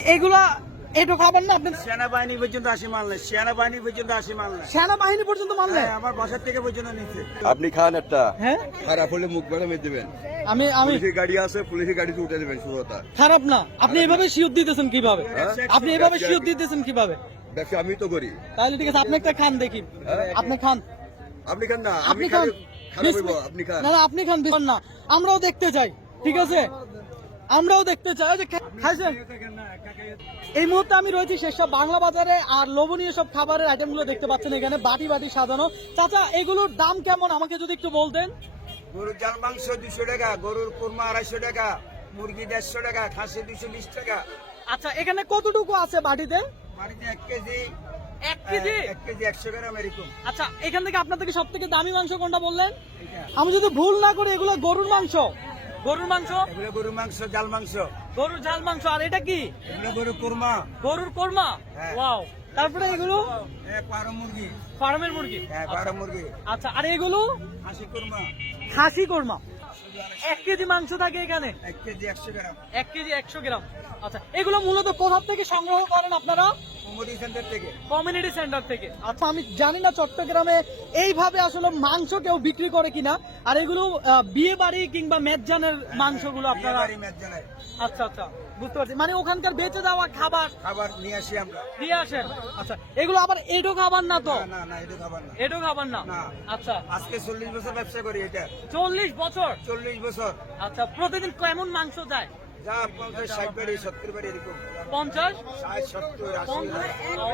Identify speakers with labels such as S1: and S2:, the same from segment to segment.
S1: এগুলা এটো খাবার না আপনার
S2: সেনাবাহিনী পর্যন্ত আসি মানলে সেনাবাহিনী পর্যন্ত আসি মানলে
S1: সেনাবাহিনী পর্যন্ত মানলে
S2: আমার বাসার থেকে পর্যন্ত নিচ্ছে।
S3: আপনি খান একটা
S1: হ্যাঁ
S3: খারাপ হলে মুখ বেড়ে মেরে দেবেন।
S1: আমি
S3: পুলিশের গাড়ি আছে, পুলিশের গাড়িতে উঠে দেবেন শুরুটা।
S1: খারাপ না। আপনি এভাবে শিওর দিতেছেন কিভাবে? আপনি এভাবে শিওর দিতেছেন কিভাবে?
S3: ব্যবসা আমি তো করি।
S1: তাহলে ঠিক আছে, আপনি একটা খান দেখি। আপনি খান।
S3: আপনি খান না, আমি
S1: আপনি
S3: খান।
S1: খান।
S3: খারাপ হইব, আপনি খান।
S1: না না, আপনি খান না, আমরাও দেখতে চাই। ঠিক আছে, আমরাও দেখতে চাই। ওই যে খাইছেন, এই মুহূর্তে আমি রয়েছি শেরশাহ বাংলা বাজারে, আর লোভনীয় সব খাবারের আইটেমগুলো দেখতে পাচ্ছেন এখানে বাটি বাটি সাজানো। চাচা, এগুলোর দাম কেমন আমাকে যদি একটু বলতেন।
S2: গরুর জাল মাংস 200 টাকা, গরুর কোরমা 250 টাকা, মুরগি 150 টাকা, খাসি 220 টাকা।
S1: আচ্ছা, এখানে কতটুকু আছে বাটিতে?
S2: বাড়িতে 1 কেজি
S1: 1 কেজি
S2: 1 কেজি 100 গ্রাম এরকম।
S1: আচ্ছা, এখান থেকে আপনার থেকে সব থেকে দামি মাংস কোনটা বললেন? আমি যদি ভুল না করি এগুলো গরুর মাংস। গরুর মাংস,
S2: এগুলো গরুর মাংস, জাল মাংস।
S1: গরুর ঝাল মাংস। আর এটা কি?
S2: এগুলো গরুর কোরমা।
S1: গরুর কোরমা।
S2: হ্যাঁ।
S1: ওয়াও। তারপরে এগুলো
S2: পাড়া মুরগি।
S1: ফার্মের মুরগি।
S2: হ্যাঁ, পাড়া মুরগি।
S1: আচ্ছা, আর এগুলো
S2: খাসি কোরমা
S1: খাসি কোরমা। 1 কেজি মাংস থাকে এখানে।
S2: 1 কেজি 100 গ্রাম।
S1: 1 কেজি 100 গ্রাম। আচ্ছা, এগুলো মূলত কোথা থেকে সংগ্রহ করেন আপনারা?
S2: কমিউনিটি সেন্টার থেকে।
S1: কমিউনিটি সেন্টার থেকে। আচ্ছা, আমি জানি না চট্টগ্রামে এইভাবে আসলে মাংস কেউ বিক্রি করে কিনা। আর এগুলো বিয়ে বাড়ি কিংবা মেজজানের মাংসগুলো আপনারা?
S2: বিয়ে বাড়ি, মেজজানের।
S1: আচ্ছা আচ্ছা, বুঝতে পারছি। মানে ওখানকার বেঁচে যাওয়া খাবার
S2: খাবার নিয়ে আসি আমরা।
S1: দিয়ে আসেন। আচ্ছা, এগুলো আবার এডো খাবার না তো?
S2: না না না, এটা খাবার না।
S1: এডো খাবার না।
S2: না।
S1: আচ্ছা,
S2: আজকে 40 বছর ব্যবসা করি এটা।
S1: 40 বছর।
S2: 40 বছর।
S1: আচ্ছা, প্রতিদিন কেমন মাংস যায়?
S2: যা 50 60 বাড়ি 70 বাড়ি এরকম।
S1: 50
S2: 60 70 80।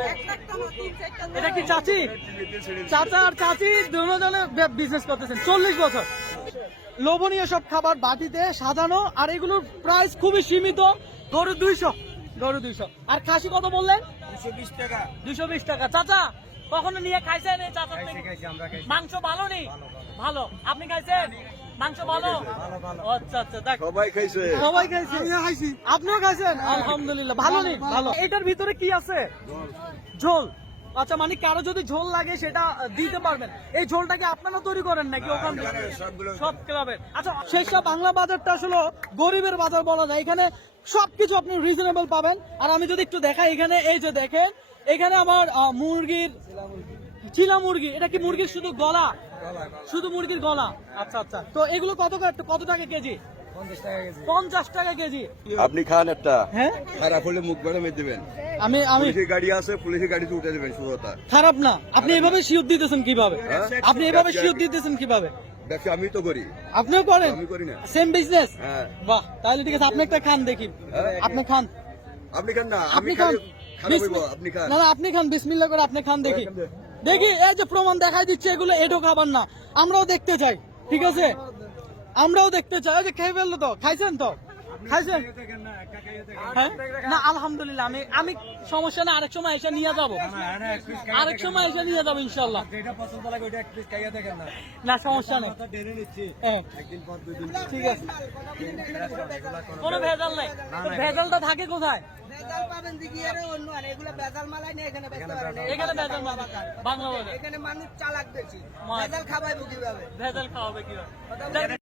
S1: এটা কি চাচি? চাচা আর চাচি দুজনে বিজনেস করতেছেন 40 বছর। লোভনীয় সব খাবার বাটিতে সাজানো, আর এগুলোর প্রাইস খুবই সীমিত। গরু 200, গরু 200। আর খাসি কত বললেন?
S2: 220 টাকা।
S1: 220 টাকা। চাচা, কখনো নিয়ে খাইছেন এই চাচা থেকে? মাংস ভালো নেই? ভালো। আপনি খাইছেন মাংস? ভালো। আচ্ছা আচ্ছা, দেখ
S3: সবাই খাইছে।
S1: সবাই খাইছে। আমিও খাইছি। আপনিও খাইছেন? আলহামদুলিল্লাহ। ভালো নেই? ভালো। এটার ভিতরে কি আছে? ঝোল। আচ্ছা, মানে কারো যদি ঝোল লাগে সেটা দিতে পারবেন। এই ঝোলটাকে আপনারা তৈরি করেন নাকি ওখান থেকে?
S2: সবগুলো।
S1: সব ক্লাবের। আচ্ছা, শেরশাহ বাংলা বাজারটা আসলে গরিবের বাজার বলা যায়। এখানে সবকিছু আপনি রিজনেবল পাবেন। আর আমি যদি একটু দেখাই, এখানে এই যে দেখেন, এখানে আমার মুরগির চিলা মুরগি। এটা কি মুরগির শুধু গলা? শুধু মুরগির গলা। আচ্ছা আচ্ছা, তো এগুলো কত টাকা কেজি? 50 টাকা কেজি।
S3: আপনি খান একটা
S1: হ্যাঁ,
S3: খারাপ হলে মুখ বেড়ে মেরে দেবেন।
S1: আমি
S3: পুলিশের গাড়ি আছে, পুলিশের গাড়িতে উঠে দেবেন শুরুটা।
S1: খারাপ না। আপনি এভাবে শিওর দিতেছেন কিভাবে? আপনি এভাবে শিওর দিতেছেন কিভাবে?
S3: ব্যবসা আমি তো করি।
S1: আপনিও করেন?
S3: আমি করি না।
S1: Same business?
S3: হ্যাঁ।
S1: বাহ, তাহলে ঠিক আছে, আপনি একটা খান দেখি। আপনি খান।
S3: আপনি খান না, আমি
S1: আপনি
S3: খান।
S1: খান।
S3: খারাপ হইব, আপনি খান।
S1: না না, আপনি খান। বিসমিল্লাহ করে আপনি খান দেখি। দেখি, এই যে প্রমাণ দেখাই দিচ্ছে, এগুলো এটো খাবার না। আমরাও দেখতে চাই। ঠিক আছে, আমরাও দেখতে চাই। ওই যে খেয়ে ফেললো তো। খাইছেন তো? খাইছেন? হ্যাঁ? না, আলহামদুলিল্লাহ। আমি সমস্যা না, আরেক সময় এসে নিয়ে যাবো। আরেক সময় এসে নিয়ে যাবো ইনশাল্লাহ। না, সমস্যা নেই। হ্যাঁ, ঠিক আছে। কোনো ভেজাল নাই। তো ভেজালটা থাকে কোথায়?
S4: বেজাল পাবেন দিকে এর অন্য আর এগুলো বেজাল মালাই নেই এখানে বেচতে পারেন
S1: এখানে ভেজাল মাল বাংলা বাজার।
S4: এখানে মানুষ চালাক বেশি
S1: মাল।
S4: বেজাল খাওয়াইবো কিভাবে
S1: ভেজাল খাওয়াবে কিভাবে?